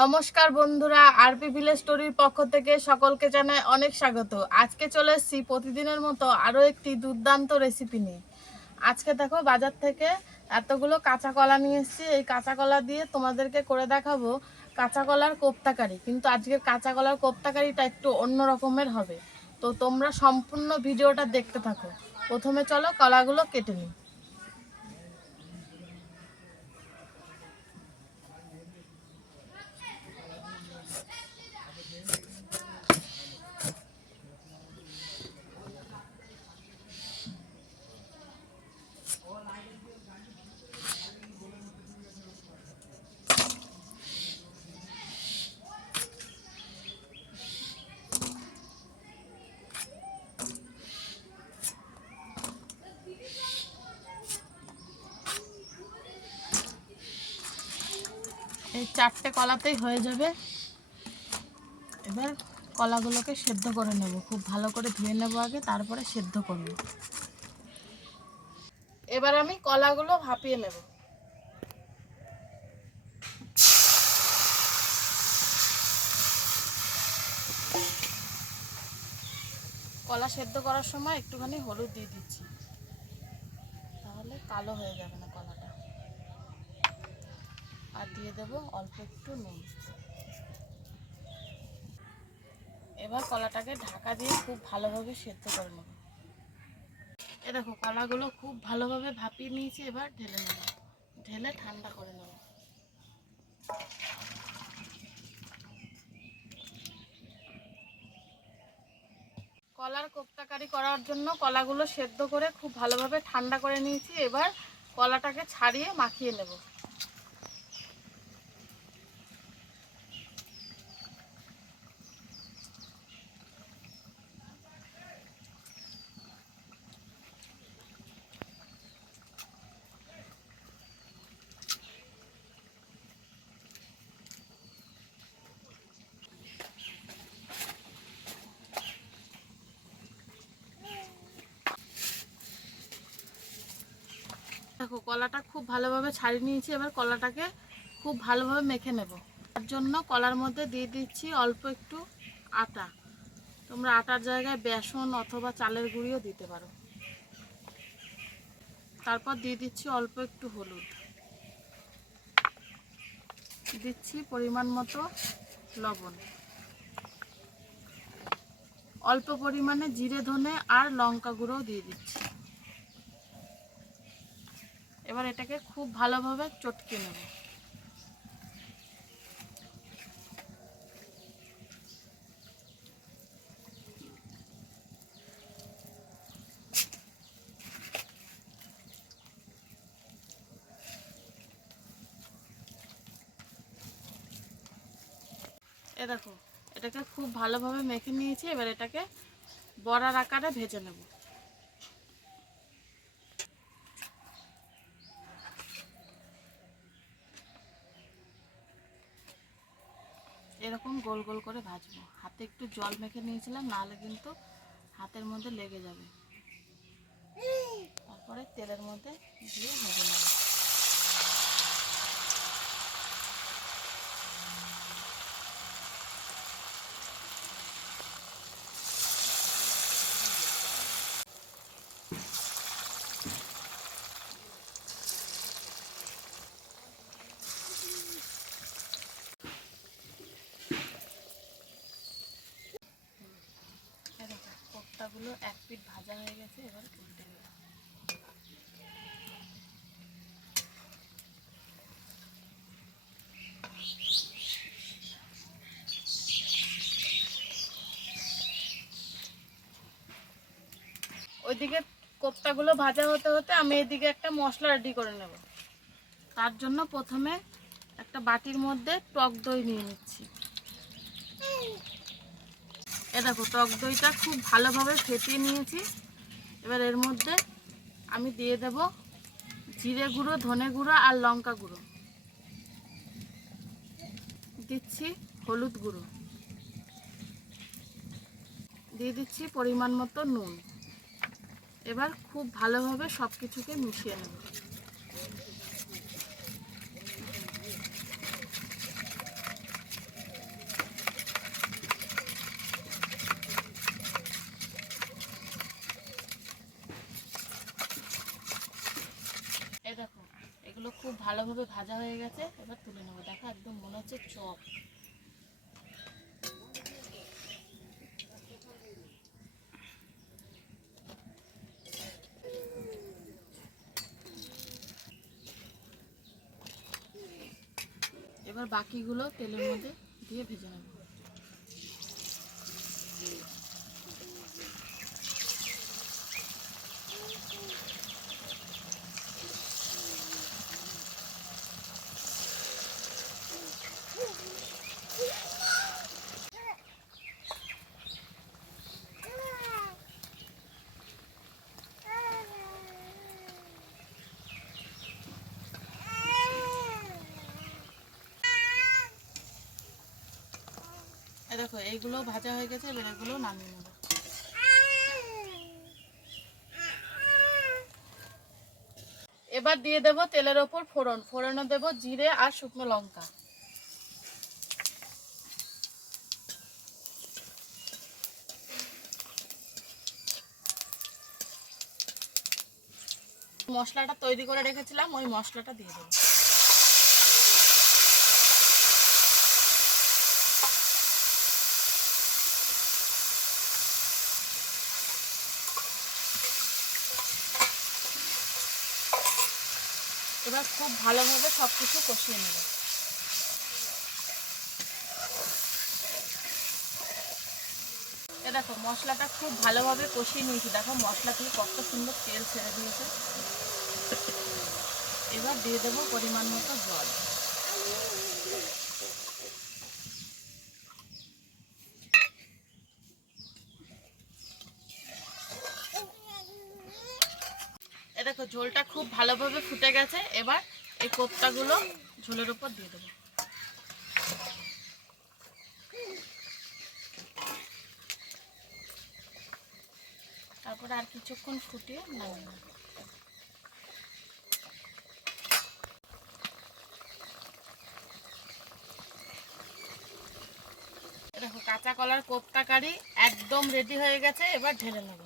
নমস্কার বন্ধুরা, RP village স্টোরির পক্ষ থেকে সকলকে জানাই অনেক স্বাগত। আজকে চলে এসেছি প্রতিদিনের মতো আরও একটি দুর্দান্ত রেসিপি নিয়ে। আজকে দেখো বাজার থেকে এতগুলো কাঁচা কলা নিয়ে এসেছি। এই কাঁচা কলা দিয়ে তোমাদেরকে করে দেখাবো কাঁচা কলার কোপ্তাকারি। কিন্তু আজকের কাঁচা কলার কোপ্তাকারিটা একটু অন্য রকমের হবে। তো তোমরা সম্পূর্ণ ভিডিওটা দেখতে থাকো। প্রথমে চলো কলাগুলো কেটে নিই। এই চারটে কলাতেই হয়ে যাবে। এবার কলাগুলোকে সেদ্ধ করে নেব। খুব ভালো করে ধুয়ে নেব আগে, তারপরে সেদ্ধ করব। এবার আমি কলাগুলো ভাপিয়ে নেব। কলা সেদ্ধ করার সময় একটুখানি হলুদ দিয়ে দিচ্ছি। তাহলে কালো হয়ে যাবে না কলাটা। আর দিয়ে দেব অল্প একটু নুন। এবার কলাটাকে ঢাকা দিয়ে খুব ভালোভাবে সেদ্ধ করে নেব। এ দেখো, কলাগুলো খুব ভালোভাবে ভাপিয়ে নিয়েছি, এবার ঢেলে নেব। ঢেলে ঠান্ডা করে নেব। কলার কোপ্তাকারি করার জন্য কলাগুলো সেদ্ধ করে খুব ভালোভাবে ঠান্ডা করে নিয়েছি, এবার কলাটাকে ছাড়িয়ে মাখিয়ে নেব। দেখো, কলাটা খুব ভালোভাবে ছাড়িয়ে নিয়েছি। এবার কলাটাকে খুব ভালোভাবে মেখে নেব। তার জন্য কলার মধ্যে দিয়ে দিচ্ছি অল্প একটু আটা। তোমরা আটার জায়গায় বেসন অথবা চালের গুঁড়িও দিতে পারো। তারপর দিয়ে দিচ্ছি অল্প একটু হলুদ। দিচ্ছি পরিমাণ মতো লবণ। অল্প পরিমাণে জিরে, ধনে আর লঙ্কা গুঁড়োও দিয়ে দিচ্ছি। এবার এটাকে খুব ভালোভাবে চটকে নেব। দেখো, এটাকে খুব ভালোভাবে মেখে নিয়েছি, এবার এটাকে বড়ার আকারে ভেজে নেব। এরকম গোল গোল করে ভাজবো। হাতে একটু জল মেখে নিয়েছিলাম, নাহলে কিন্তু হাতের মধ্যে লেগে যাবে। তারপরে তেলের মধ্যে দিয়ে ভেজে নেব এই দেখো কোপ্তাগুলো এক পিঠ ভাজা হয়ে গেছে, এবার উল্টে নেব ওইদিকে কোপ্তাগুলো ভাজা হতে হতে আমি এদিকে একটা মশলা রেডি করে নেব। তার জন্য প্রথমে একটা বাটির মধ্যে টক দই নিয়ে নিচ্ছি। এ দেখো, টক দইটা খুব ভালোভাবে ফেটিয়ে নিয়েছি। এবার এর মধ্যে আমি দিয়ে দেব জিরে গুঁড়ো, ধনে গুঁড়ো আর লঙ্কা গুঁড়ো। দিচ্ছি হলুদ গুঁড়ো। দিয়ে দিচ্ছি পরিমাণ মতো নুন। এবার খুব ভালোভাবে সব কিছুকে মিশিয়ে নেব খুব ভালোভাবে ভাজা হয়ে গেছে, এবার তুলে নেব। দেখো, একদম মনে হচ্ছে চপ। এবার বাকিগুলো তেলের মধ্যে দিয়ে ভেজে নেব। দেখো এইগুলো ভাজা হয়ে গেছে, এবার এগুলো নামিয়ে নেব। এবার দিয়ে দেব তেলের ওপর ফোড়ন। ফোড়নে দেব জিরে আর শুকনো লঙ্কা। মশলাটা তৈরি করে রেখেছিলাম, ওই মশলাটা দিয়ে দেবো। এবার খুব ভালোভাবে সব কিছু কষিয়ে নেব। এ দেখো, মশলাটা খুব ভালোভাবে কষিয়ে নিয়েছি। দেখো, মশলা থেকে কত সুন্দর তেল ছেড়ে দিয়েছে। এবার দিয়ে দেবো পরিমাণ মতো জল। দেখো, ঝোলটা খুব ভালোভাবে ফুটে গেছে। এবার এই কোপ্তাগুলো ঝোলের উপর দিয়ে দেবো। তারপরে আর কিছুক্ষণ ফুটিয়ে নামিয়ে নেব। দেখো, কাঁচা কলার কোপ্তা কারি একদম রেডি হয়ে গেছে, এবার ঢেলে নেব।